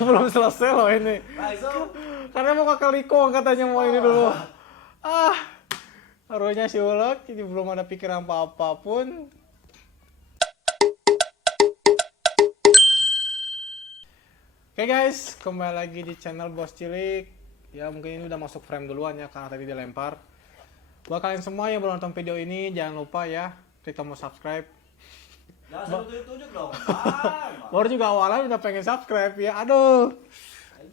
Belum selesai loh ini. Karena mau kakak Liko katanya mau ini dulu. Harusnya si Ulek ini belum ada pikiran apa-apa pun. Oke guys, kembali lagi di channel Bos Cilik. Ya mungkin ini udah masuk frame duluan ya karena tadi dilempar. Buat kalian semua yang belum nonton video ini, jangan lupa ya klik tombol subscribe. Jangan tunjuk-tunjuk dong. Baru juga awalnya udah pengen subscribe ya, aduh.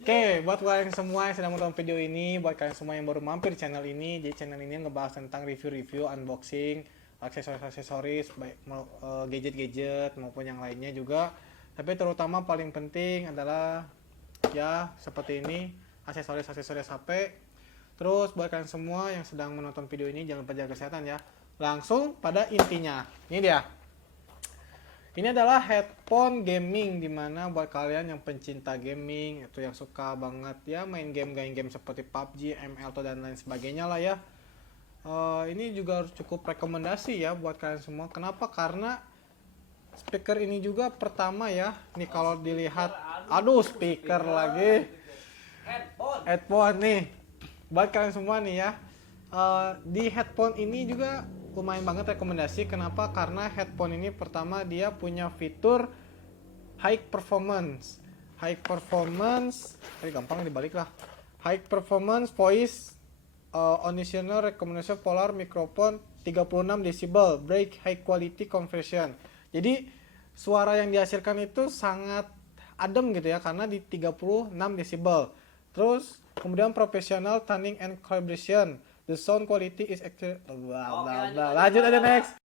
Oke, buat kalian semua yang sedang menonton video ini, buat kalian semua yang baru mampir di channel ini, jadi channel ini ngebahas tentang review-review, unboxing, aksesoris-aksesoris, baik gadget-gadget maupun yang lainnya juga. Tapi terutama paling penting adalah ya seperti ini, aksesoris-aksesoris HP. Terus buat kalian semua yang sedang menonton video ini, jangan lupa jaga kesehatan ya. Langsung pada intinya, ini dia. Ini adalah headphone gaming, dimana buat kalian yang pencinta gaming itu yang suka banget ya main game seperti PUBG, ML dan lain sebagainya lah ya. Ini juga cukup rekomendasi ya buat kalian semua. Kenapa? Karena speaker ini juga pertama ya. Nih kalau dilihat, aduh speaker lagi. Headphone nih. Buat kalian semua nih ya. Di headphone ini juga lumayan banget rekomendasi. Kenapa? Karena headphone ini pertama dia punya fitur high performance, gampang dibalik lah. High performance voice auditional recommendation polar microphone 36 decibel break high quality conversion. Jadi suara yang dihasilkan itu sangat adem gitu ya karena di 36 decibel. Terus kemudian professional tuning and calibration. The sound quality is actually lanjut aja next.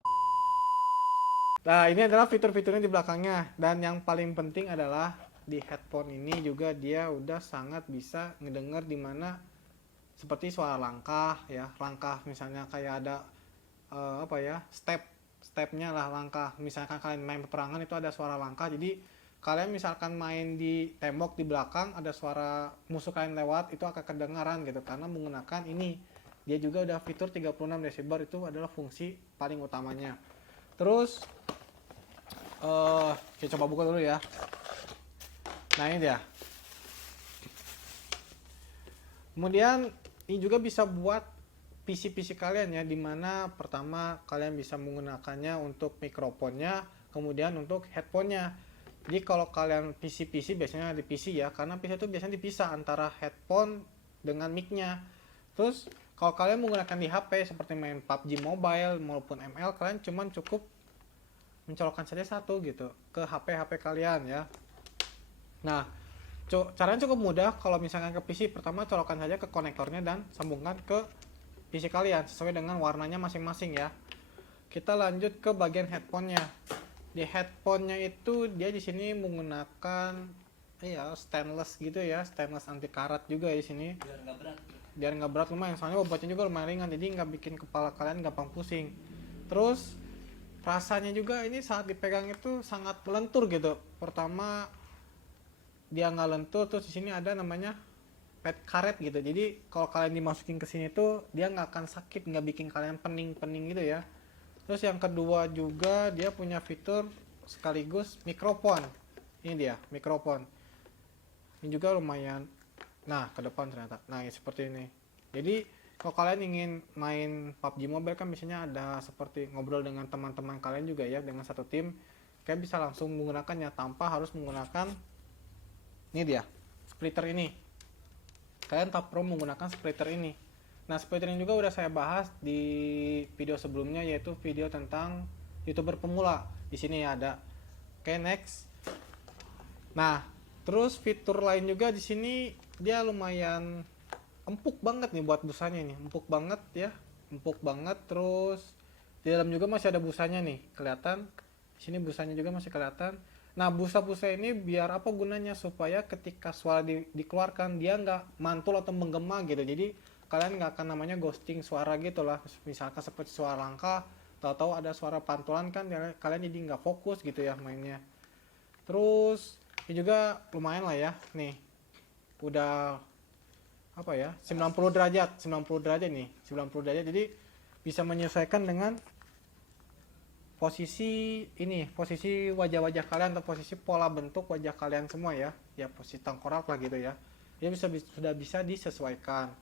Nah, ini adalah fitur-fiturnya di belakangnya, dan yang paling penting adalah di headphone ini juga dia udah sangat bisa ngedenger di mana seperti suara langkah ya, langkah misalnya kayak ada stepnya lah, langkah misalkan kalian main peperangan itu ada suara langkah. Jadi kalian misalkan main di tembok di belakang ada suara musuh kalian lewat itu akan kedengaran gitu karena menggunakan ini. Dia juga udah fitur 36 decibel, itu adalah fungsi paling utamanya. Terus kita coba buka dulu ya. Nah ini dia. Kemudian ini juga bisa buat PC kalian ya, dimana pertama kalian bisa menggunakannya untuk mikrofonnya, kemudian untuk headphonenya. Jadi kalau kalian PC biasanya di PC ya, karena PC itu biasanya dipisah antara headphone dengan mic-nya. Terus kalau kalian menggunakan di HP seperti main PUBG Mobile maupun ML, kalian cuman cukup mencolokkan saja satu gitu ke HP kalian ya. Nah, caranya cukup mudah. Kalau misalkan ke PC, pertama colokkan saja ke konektornya dan sambungkan ke PC kalian sesuai dengan warnanya masing-masing ya. Kita lanjut ke bagian headphone-nya. Di headphone-nya itu dia di sini menggunakan stainless gitu ya, stainless anti karat juga di sini. Biar nggak berat lumayan, soalnya bobotnya juga lumayan ringan, jadi nggak bikin kepala kalian gampang pusing. Terus rasanya juga ini saat dipegang itu sangat melentur gitu. Pertama dia nggak lentur, terus di sini ada namanya pad karet gitu. Jadi kalau kalian dimasukin ke sini tuh dia nggak akan sakit, nggak bikin kalian pening gitu ya. Terus yang kedua juga dia punya fitur sekaligus mikrofon. Ini dia mikrofon. Ini juga lumayan. Nah, ke depan ternyata. Nah, seperti ini. Jadi, kalau kalian ingin main PUBG Mobile kan biasanya ada seperti ngobrol dengan teman-teman kalian juga ya, dengan satu tim. Kalian bisa langsung menggunakannya tanpa harus menggunakan ini dia, splitter ini. Kalian tak perlu menggunakan splitter ini. Nah, splitter ini juga udah saya bahas di video sebelumnya, yaitu video tentang YouTuber pemula. Di sini ada. Oke, next. Nah, terus fitur lain juga di sini dia lumayan empuk banget nih buat busanya ini, empuk banget ya, empuk banget. Terus di dalam juga masih ada busanya nih, kelihatan. Di sini busanya juga masih kelihatan. Nah, busa-busa ini biar apa gunanya? Supaya ketika suara dikeluarkan dia nggak mantul atau menggema gitu. Jadi kalian nggak akan namanya ghosting suara gitu lah. Misalkan seperti suara langkah, tahu-tahu ada suara pantulan kan, kalian jadi nggak fokus gitu ya mainnya. Terus ini juga lumayan lah ya, nih udah 90 derajat nih, 90 derajat, jadi bisa menyesuaikan dengan posisi ini, posisi wajah-wajah kalian atau posisi pola bentuk wajah kalian semua ya, ya posisi tengkorak lah gitu ya. Dia sudah bisa disesuaikan.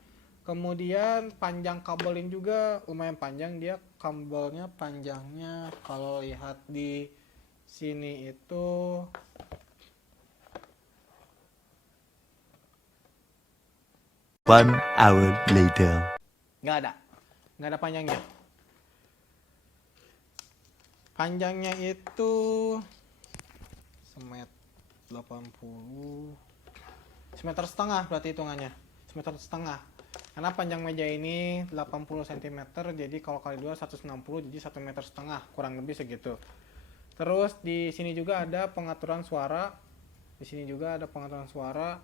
Kemudian panjang kabelin juga lumayan panjang, dia kabelnya panjangnya kalau lihat di sini itu One hour later. nggak ada panjangnya. Panjangnya itu semeter 80, semeter setengah berarti hitungannya, semeter setengah. Karena panjang meja ini 80 cm, jadi kalau kali 2 160, jadi 1 meter setengah, kurang lebih segitu. Terus di sini juga ada pengaturan suara. Di sini juga ada pengaturan suara.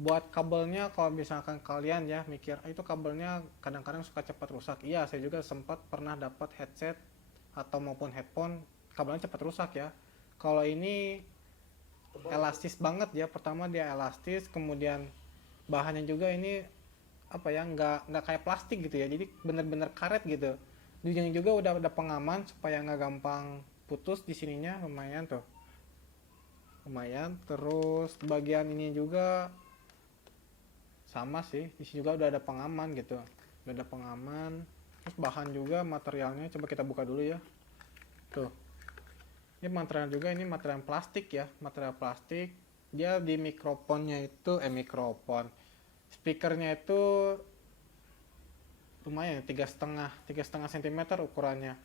Buat kabelnya, kalau misalkan kalian ya mikir itu kabelnya kadang-kadang suka cepat rusak. Iya, saya juga sempat pernah dapat headset atau maupun headphone kabelnya cepat rusak ya. Kalau ini elastis banget ya. Pertama dia elastis, kemudian bahannya juga ini apa ya, nggak kayak plastik gitu ya. Jadi bener-bener karet gitu. Di ujung juga udah ada pengaman supaya nggak gampang putus. Di sininya lumayan tuh, lumayan. Terus bagian ini juga sama sih, di sini juga udah ada pengaman gitu, udah ada pengaman. Terus bahan juga materialnya coba kita buka dulu ya. Tuh, ini material juga, ini material plastik ya, material plastik. Dia di mikrofonnya itu mikrofon, speakernya itu lumayan, 3,5 cm ukurannya.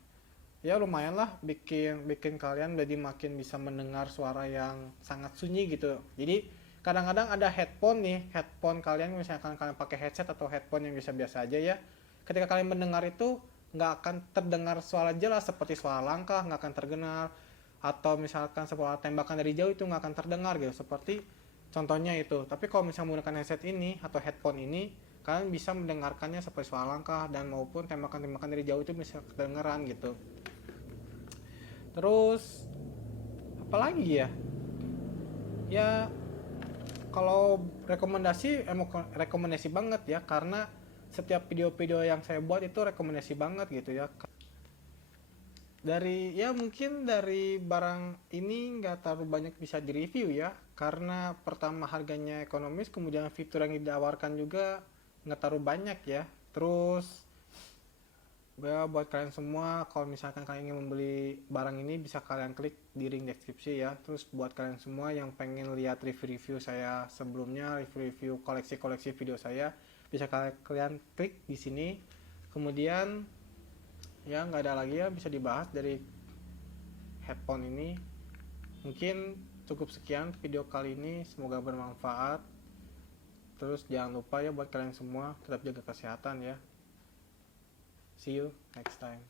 Ya lumayan lah, bikin kalian jadi makin bisa mendengar suara yang sangat sunyi gitu. Jadi kadang-kadang ada headphone nih, headphone kalian misalkan kalian pakai headset atau headphone yang biasa-biasa aja ya, ketika kalian mendengar itu nggak akan terdengar suara jelas seperti suara langkah, nggak akan terdengar, atau misalkan suara tembakan dari jauh itu nggak akan terdengar gitu, seperti contohnya itu. Tapi kalau misalnya menggunakan headset ini atau headphone ini, kalian bisa mendengarkannya seperti suara langkah dan maupun tembakan-tembakan dari jauh itu bisa kedengeran gitu. Terus apalagi ya, ya kalau rekomendasi banget ya, karena setiap video-video yang saya buat itu rekomendasi banget gitu ya. Dari ya mungkin dari barang ini nggak terlalu banyak bisa direview ya, karena pertama harganya ekonomis, kemudian fitur yang ditawarkan juga nggak terlalu banyak ya. Terus ya buat kalian semua, kalau misalkan kalian ingin membeli barang ini bisa kalian klik di link deskripsi ya. Terus buat kalian semua yang pengen lihat review-review saya sebelumnya, review-review koleksi-koleksi video saya, bisa kalian klik di sini. Kemudian ya nggak ada lagi ya bisa dibahas dari headphone ini. Mungkin cukup sekian video kali ini, semoga bermanfaat. Terus jangan lupa ya buat kalian semua tetap jaga kesehatan ya. See you next time.